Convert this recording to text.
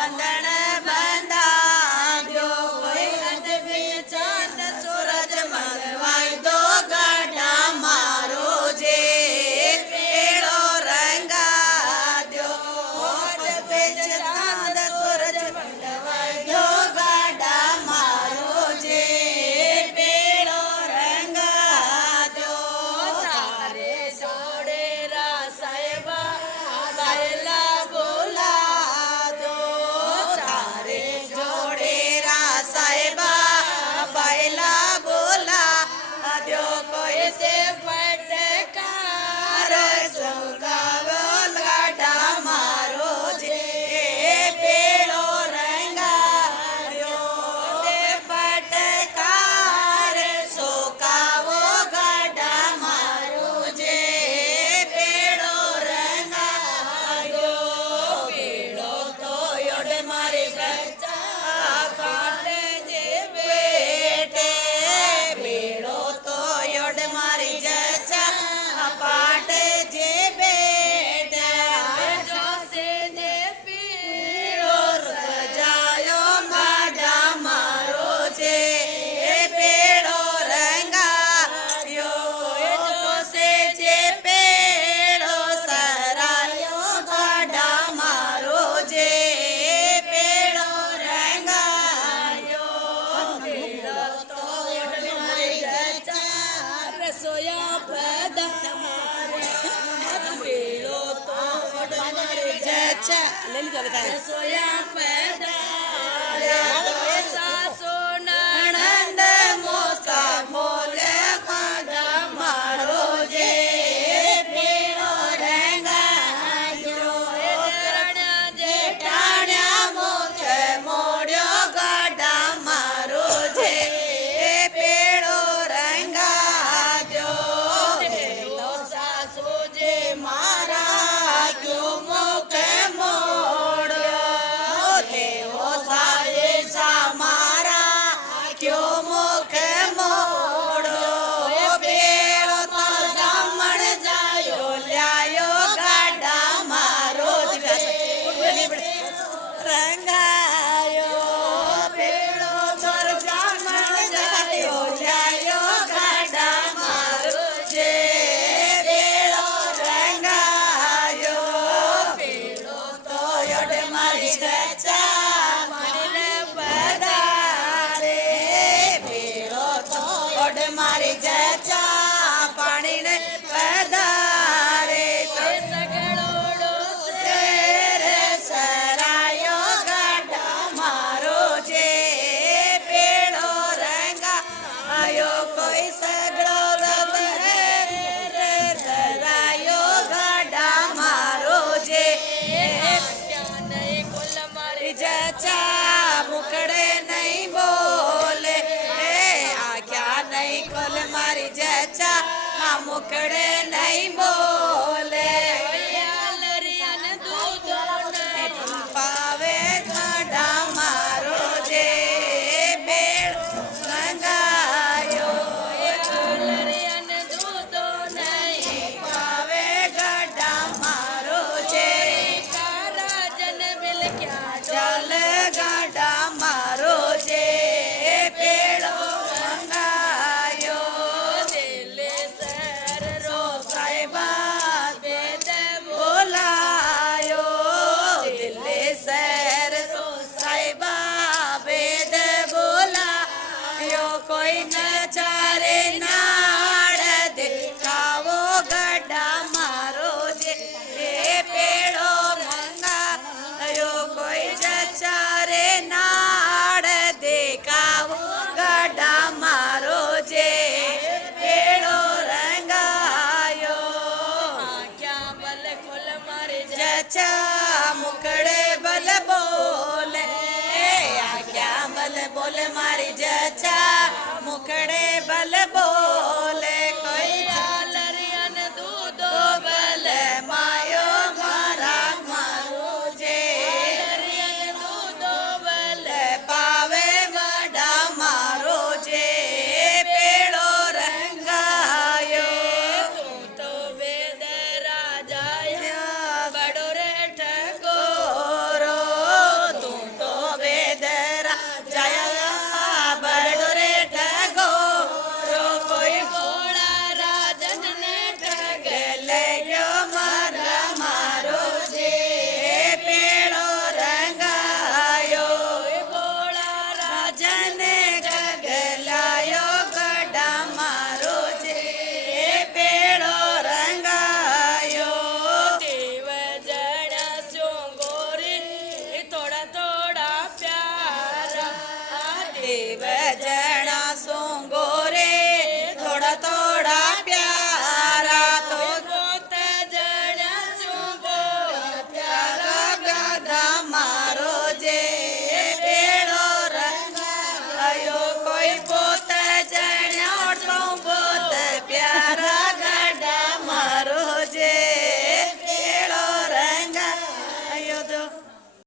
બંધણ બંધાવ્યો કોઈ અદભી ચાંદ સૂરજ મગવાઈ દો ગઢા મારો જે પેળો રંગાદ્યો અદભી ચાંદ સૂરજ મગવાઈ દો ગઢા મારો જે પેળો રંગાદ્યો તારે સોડે રા સાહેબા બાયલા બોલા દો તારે જોડે રા સાહેબા બાયલા બોલા દો કોઈ સે ફટકાર સુગાવો ગાડા મારો જે પેળો રંગાયો તે ફટકાર સુકાવો ગાડા મારો જે પેળો રંગાયો પેળો તો યોડ મારે સચ્ચા કાટે જે બેટે પેળો તો યોડ મારી જચ્ચા પાટે જે બેટા જોસે જે પેળો સજાયો ગાડા મારો જે પેળો રંગાયો જોસે જે પેળો સરાયો ગાડા મારો જે પેળો રંગાયો પેળો તો મારી જચ્ચા રસોયા પધારે પેળો તો મારી જચ્ચા રસોયા પધારે સાસો નણંદ મોસા બોલે ગાડા મારો જે પેળો રંગાયો જેઠાણ્યા મુખે મોડ્યો ગાડા મારો જે પેળો રંગાયો પેલો સાસુ જે મારા ક્યો મુખે મોડ્યો દેવો સાએ સા મારા ક્યો મુખે મોડ્યો પેળો તો જામણ જાયો લ્યાયો ગાડા મારો જે રંગાયો પેળો મોર જામણ જાયો લ્યાયો ગાડા મારો જે પેળો રંગાયો પેળો તો યોડ મારી જચ્ચા મને પધારે પેળો તો યોડ મારી જચ્ચા પાણીને પધારે તો સગડોડો શેરે સરાયો ગાડા મારો જે પેળો રંગાયો કોઈ સગડો રે સરાયો ગાડા મારો જે મારી જચ્ચા મુકડે નહીં બોલે આખ્યા નહીં કોલ મારી જચ્ચા આ મુકડે નહીં બોલે પાવે ગાડા મારો જે પેળો રંગાયો પાવે ગાડા મારો જે ચાલ ગાડા મારો જે પેળો રંગાયો દિલે સર રો સાહેબા વેદ બોલાયો દિલે સર રો સાહેબા વેદ બોલાયો કોઈ ન ચારે નાળ દેખાવો ગાડા મારો જે પેળો મંગાયો કોઈ જચારે નાળ દેખાવો ગાડા મારો જે પેળો રંગાયો ક્યાં બલ ખોલ મારે જચા મુકડે બલ બોલે ક્યાં બલ બોલ મારી જચા મુકડે બલ બોલે